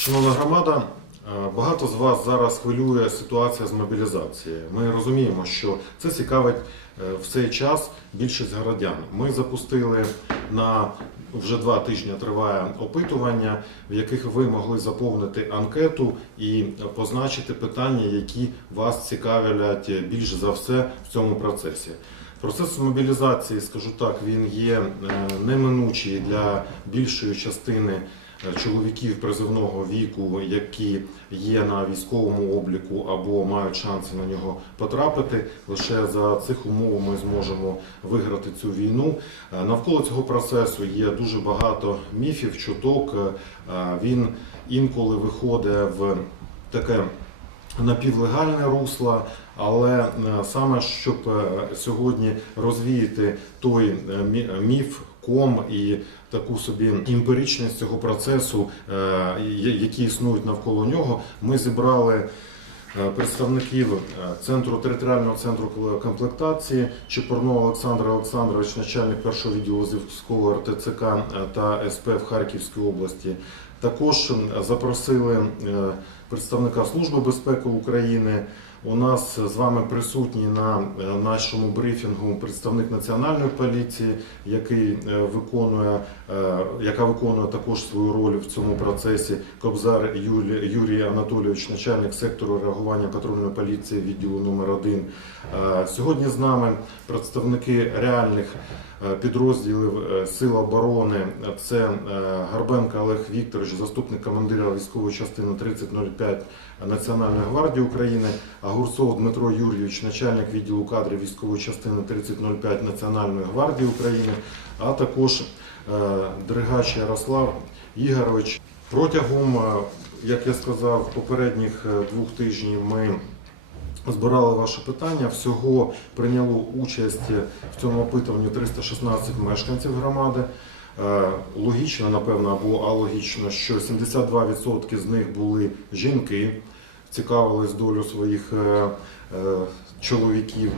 Шановна громада, е, багато з вас зараз хвилює ситуація з мобілізацією. Ми розуміємо, що це цікавить е, в цей час більшість городян. Ми запустили на вже два тижні триває опитування, в яких ви могли заповнити анкету і позначити питання, які вас цікавлять більш за все в цьому процесі. Процес мобілізації, скажу так, він є е, неминучий для більшої частини е, чоловіків призивного віку, які є на військовому обліку або мають шанси на нього потрапити. Лише за цих умов ми зможемо виграти цю війну. Е, Навколо цього процесу є дуже багато міфів, чуток. Е, Він інколи виходить в таке напівлегальне русло, але е, саме щоб е, сьогодні розвіяти той е, міф, ком і таку собі імперичність цього процесу, які існують навколо нього, ми зібрали. Представників центру територіального центру комплектації Чепурнова Олександр Олександрович, начальник першого відділу Зівського РТЦК та СП в Харківській області. Також запросили представника Служби безпеки України. У нас з вами присутній на е, нашому брифінгу представник національної поліції, який е, виконує, е, яка виконує також свою роль в цьому процесі. Кобзар Юрій Анатолійович, начальник сектору реагування патрульної поліції відділу номер 1 Сьогодні з нами представники реальних підрозділів Сил оборони. Це Гарбенко Олег Вікторович, заступник командира військової частини 3005 Національної гвардії України, а Гурсов Дмитро Юрійович, начальник відділу кадрів військової частини 3005 Національної гвардії України, а також е, Дригач Ярослав Ігорович. Протягом, е, як я сказав, попередніх е, двох тижнів ми збирали ваші питання. Всього прийняло участь в цьому опитуванні 316 мешканців громади. Е, Логічно, напевно, або алогічно, що 72% з них були жінки, цікавились долю своїх е, е, чоловіків.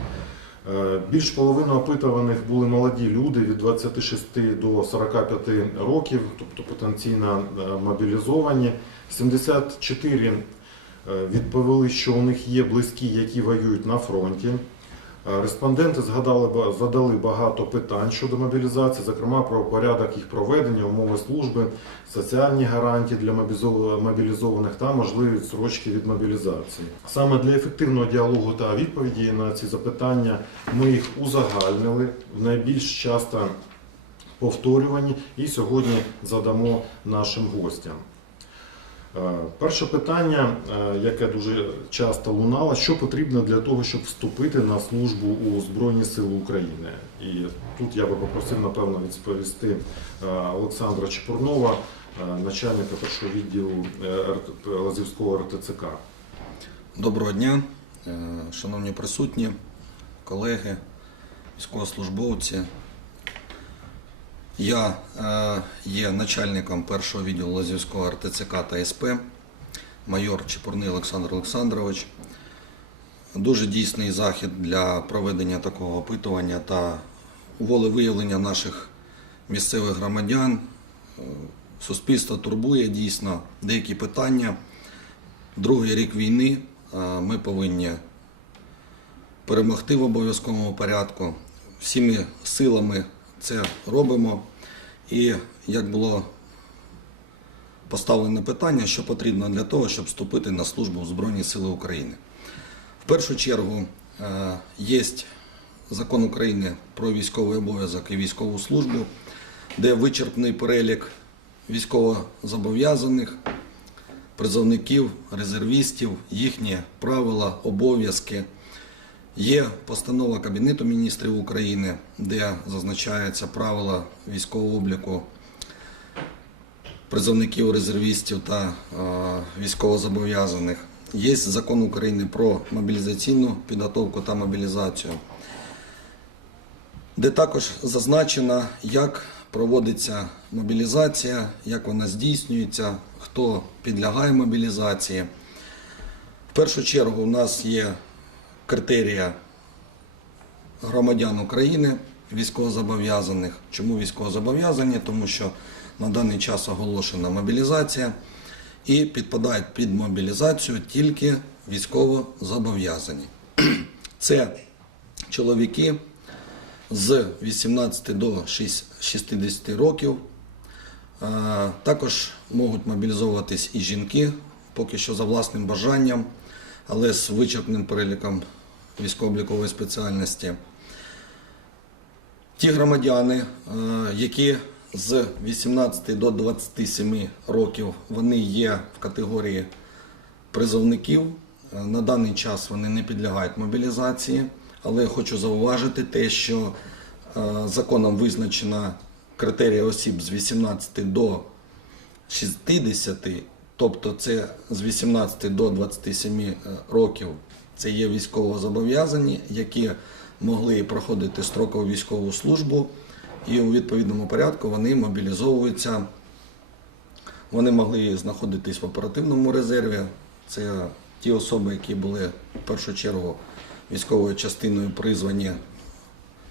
Більш половини опитуваних були молоді люди від 26 до 45 років, тобто потенційно мобілізовані. 74 е, відповіли, що у них є близькі, які воюють на фронті. Е, Респонденти згадали задали багато питань щодо мобілізації, зокрема про порядок їх проведення, умови служби, соціальні гарантії для мобілізованих та можливі срочки від мобілізації. Саме для ефективного діалогу та відповіді на ці запитання ми їх узагальнили в найбільш часто повторювані і сьогодні задамо нашим гостям. Е, Перше питання, е, яке дуже часто лунало, що потрібно для того, щоб вступити на службу у Збройні Сили України? І тут я би попросив, напевно, відповісти е, Олександра Чепурнова, начальника першого відділу Лазівського РТЦК. Доброго дня, шановні присутні, колеги, військовослужбовці. Я е, є начальником першого відділу Лазівського РТЦК та СП, майор Чепурний Олександр Олександрович. Дуже дійсний захід для проведення такого опитування та волевиявлення наших місцевих громадян. Е, Суспільство турбує дійсно деякі питання. Другий рік війни е, ми повинні перемогти в обов'язковому порядку. Всіми силами це робимо. І як було поставлене питання, що потрібно для того, щоб вступити на службу в Збройні Сили України. В першу чергу е, є закон України про військовий обов'язок і військову службу, де вичерпний перелік військовозобов'язаних, призовників, резервістів, їхні правила, обов'язки. Є постанова Кабінету міністрів України, де зазначаються правила військового обліку призовників, резервістів та е, військовозобов'язаних. Є закон України про мобілізаційну підготовку та мобілізацію, де також зазначено, як проводиться мобілізація, як вона здійснюється, хто підлягає мобілізації. В першу чергу у нас є критерія громадян України військовозобов'язаних. Чому військовозобов'язані? Тому що на даний час оголошена мобілізація і підпадають під мобілізацію тільки військово зобов'язані. Це чоловіки з 18 до 60 років. Також можуть мобілізовуватись і жінки, поки що за власним бажанням, але з вичерпним переліком військово-облікової спеціальності. Ті громадяни, е, які з 18 до 27 років вони є в категорії призовників. Е, На даний час вони не підлягають мобілізації, але хочу зауважити те, що е, законом визначена критерія осіб з 18 до 60, тобто це з 18 до 27 років, це є військовозобов'язані, які могли проходити строкову військову службу, і у відповідному порядку вони мобілізовуються. Вони могли знаходитись в оперативному резерві. Це ті особи, які були в першу чергу військовою частиною призвані,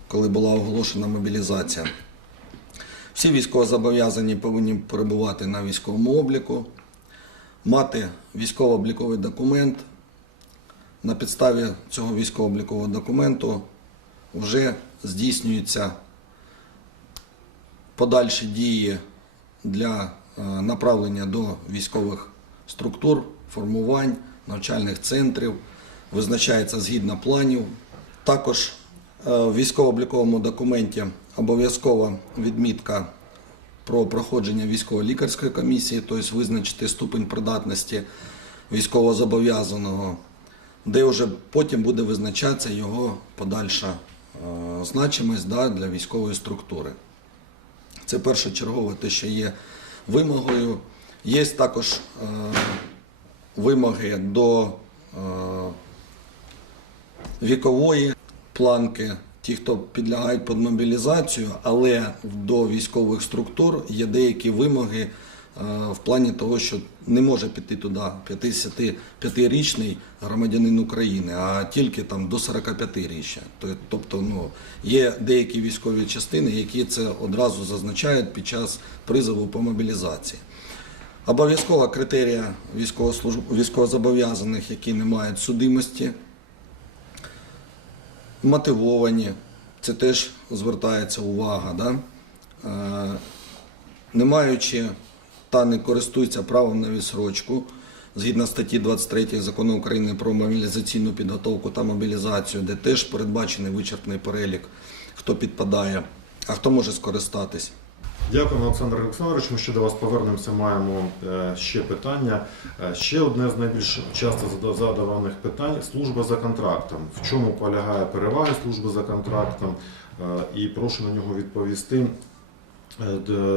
коли була оголошена мобілізація. Всі військовозобов'язані повинні перебувати на військовому обліку, мати військово-обліковий документ. На підставі цього військово-облікового документу вже здійснюються подальші дії для е, направлення до військових структур, формувань, навчальних центрів, визначається згідно планів. Також е, в військово-обліковому документі обов'язкова відмітка про проходження військово-лікарської комісії, тобто визначити ступень придатності військовозобов'язаного, де вже потім буде визначатися його подальша е, значимість да, для військової структури. Це першочергове те, що є вимогою. Є також е, вимоги до е, вікової планки, ті, хто підлягають під мобілізацію, але до військових структур є деякі вимоги в плані того, що не може піти туди 55-річний громадянин України, а тільки там до 45-річчя. Тобто ну, є деякі військові частини, які це одразу зазначають під час призову по мобілізації. Обов'язкова критерія військовозобов'язаних, які не мають судимості, мотивовані, це теж звертається увага. Да? Е, не маючи та не користуються правом на відсрочку, згідно статті 23 закону України про мобілізаційну підготовку та мобілізацію, де теж передбачений вичерпний перелік, хто підпадає, а хто може скористатись. Дякую, Олександр Олександрович. Ми ще до вас повернемося. Маємо е, ще питання. Е, Ще одне з найбільш часто задаваних питань служба за контрактом. В чому полягає перевага служби за контрактом? Е, І прошу на нього відповісти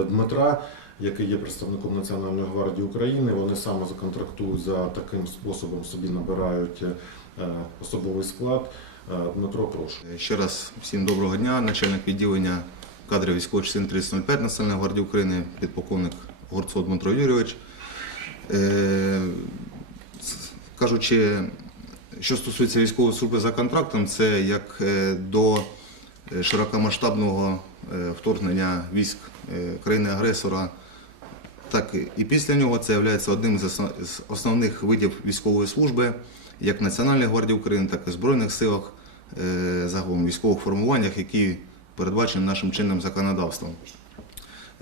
Дмитра, який є представником Національної гвардії України. Вони саме законтрактують за таким способом собі набирають е, особовий склад. Е, Дмитро, прошу. Ще раз всім доброго дня. Начальник відділення кадрів військової частини 3005 Національної гвардії України, підполковник Горцов Дмитро Юрійович. Е, Кажучи, що стосується військової служби за контрактом, це як е, до е, широкомасштабного е, вторгнення військ е, країни-агресора, так і після нього це є одним з основних видів військової служби, як в Національній гвардії України, так і Збройних силах, е, загалом військових формуваннях, які передбачені нашим чинним законодавством.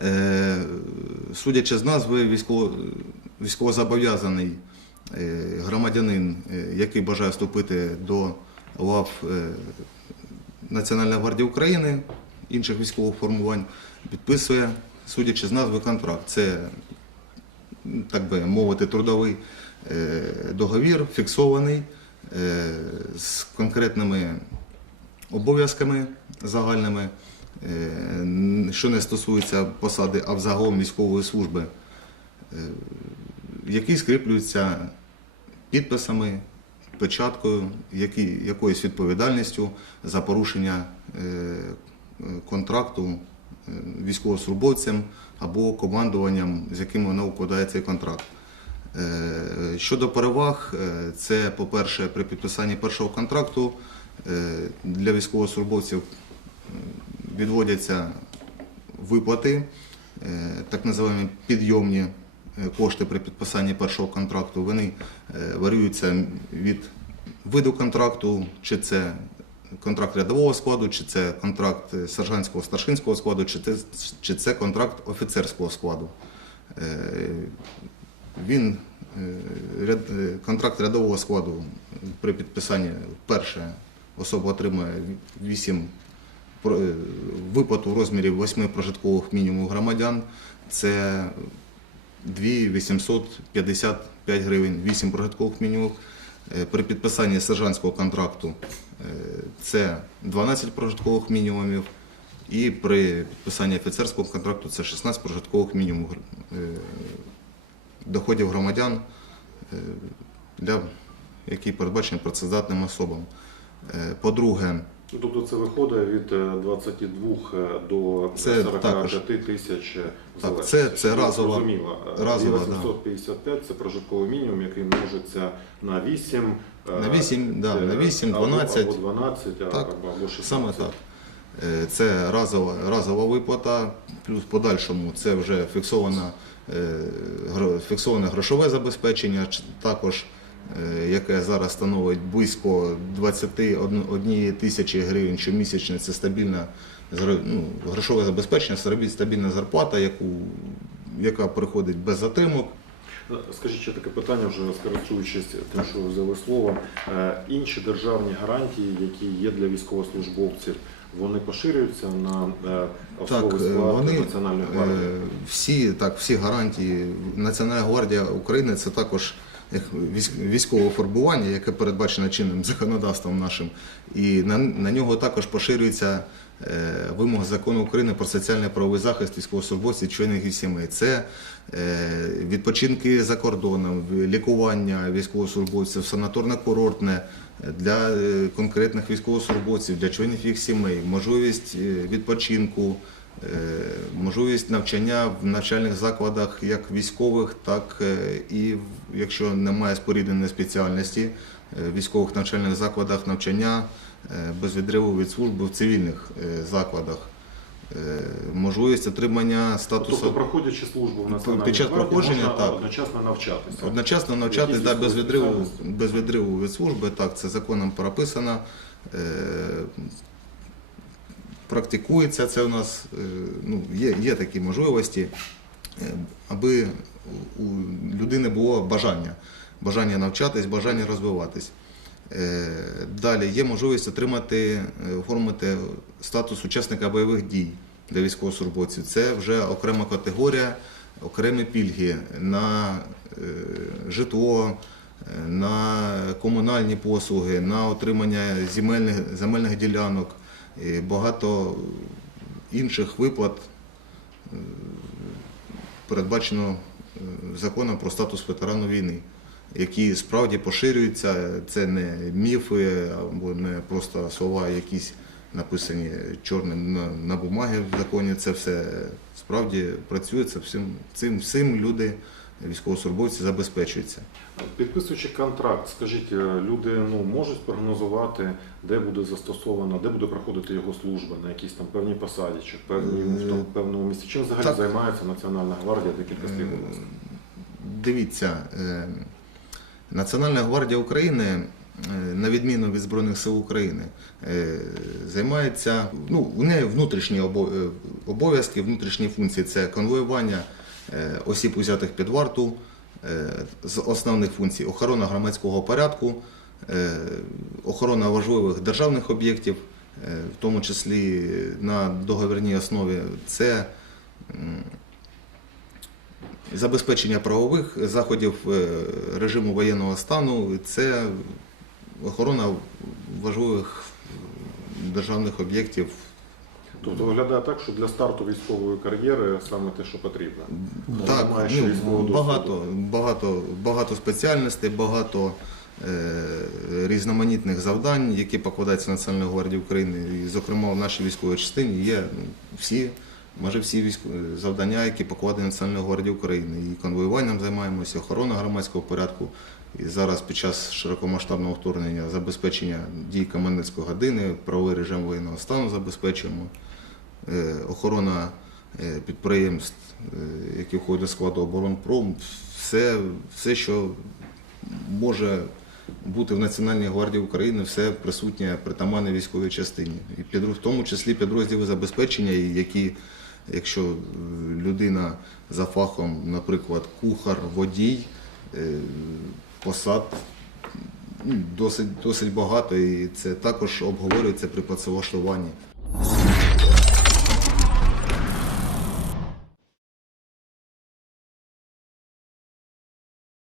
Е, Судячи з назви, військово, військовозобов'язаний е, громадянин, е, який бажає вступити до лав е, Національної гвардії України, інших військових формувань, підписує, судячи з назви, контракт. Це, так би мовити, трудовий е, договір, фіксований е, з конкретними обов'язками загальними, е, що не стосується посади, а взагалом військової служби, які скріплюються підписами, печаткою, якоюсь відповідальністю за порушення контракту е, військовослужбовцям або командуванням, з яким воно укладає цей контракт. Е, Щодо переваг, е, це, по-перше, при підписанні першого контракту для військовослужбовців відводяться виплати, так називаємо підйомні кошти при підписанні першого контракту, вони варіюються від виду контракту, чи це контракт рядового складу, чи це контракт е, сержантського старшинського складу, чи це, чи це контракт офіцерського складу. Е, Він е, контракт рядового складу при підписанні вперше особа отримує 8 про- е, виплату в розмірі 8 прожиткових мінімумів громадян. Це 2855 гривень, 8 прожиткових мінімумів. При підписанні сержантського контракту це 12 прожиткових мінімумів. І при підписанні офіцерського контракту це 16 прожиткових мінімумів е, доходів громадян, е, для, які передбачені працездатним особам. Е, По-друге, Ну, Тобто це виходить від е, 22 до Це 45 також. тисяч е, Так, це- це Щоб разова- зрозуміло. Е, разова, да. 855 це прожитковий мінімум, який множиться на 8. Е, На 8, да, е, на 8, або- 12. Або 12, Так, або, або 16. Саме так. Е, Це разова, разова виплата, плюс в подальшому це вже фіксована, е, фіксоване грошове забезпечення, також яке зараз становить близько 21 тисячі гривень щомісячно. Це стабільна ну, грошове забезпечення, стабільна зарплата, яку, яка приходить без затримок. Скажіть ще таке питання, вже скористуючись тим, що ви взяли слово. Е, Інші державні гарантії, які є для військовослужбовців, вони поширюються на е, особовий е, склад Національної гвардії? е, всі, так, всі гарантії. Національна гвардія України це також військове формування, яке передбачено чинним законодавством нашим. І на, на нього також поширюється е, вимога закону України про соціальний правовий захист військовослужбовців, членів їх сімей. Це е, відпочинки за кордоном, лікування військовослужбовців, санаторно-курортне для е, конкретних військовослужбовців, для членів їх сімей, можливість відпочинку, можливість навчання в навчальних закладах як військових, так і якщо немає спорідненої спеціальності, військових навчальних закладах навчання без відриву від служби в цивільних е, закладах. Е, Можливість отримання статусу Тобто, проходячи службу в Національній Під час проходження, можна так. одночасно навчатися. Одночасно навчатись Якісь да, без, відриву, без відриву від служби, так, це законом прописано. Е, практикується це у нас, е, ну, є, є такі можливості, е, аби у людини було бажання, бажання навчатись, бажання розвиватись. Е, Далі є можливість отримати, е, оформити статус учасника бойових дій для військовослужбовців. Це вже окрема категорія, окремі пільги на е, житло, на комунальні послуги, на отримання земельних, земельних ділянок, багато інших виплат передбачено законом про статус ветерану війни, які справді поширюються. Це не міфи або не просто слова, якісь написані чорним на, бумагі в законі. Це все справді працює. Це всім цим всім люди, військовослужбовці, забезпечуються. Підписуючи контракт, скажіть, е, люди ну, можуть прогнозувати, де буде застосовано, де буде проходити його служба, на якійсь там певній посаді чи певній, в тому певному місці. Чим взагалі Так. займається Національна гвардія декілька слів? Дивіться, е, Національна гвардія України, е, на відміну від Збройних сил України, е, займається, ну, у неї внутрішні е, обов'язки, внутрішні функції це конвоювання осіб, узятих під варту, з основних функцій охорона громадського порядку, охорона важливих державних об'єктів, в тому числі на договірній основі. Це забезпечення правових заходів е, режиму воєнного стану це охорона важливих державних об'єктів. Тобто виглядає так, що для старту військової кар'єри саме те, що потрібно. Так, немає ще ну, багато, багато, багато спеціальностей, багато е, різноманітних завдань, які покладаються Національної гвардії України. І, зокрема, в нашій військовій частині є ну, всі, майже всі військові завдання, які покладені Національної гвардії України. І конвоюванням займаємося, охорона громадського порядку. І зараз під час широкомасштабного вторгнення забезпечення дій комендантської години, правовий режим воєнного стану забезпечуємо. Е, охорона е, підприємств, е, які входять до складу оборонпром, все, все, що може бути в Національній гвардії України, все присутнє притаманне військовій частині. І підроз- в тому числі підрозділи забезпечення, які, якщо людина за фахом, наприклад, кухар, водій, е, посад ну, досить, досить багато, і це також обговорюється при працевлаштуванні.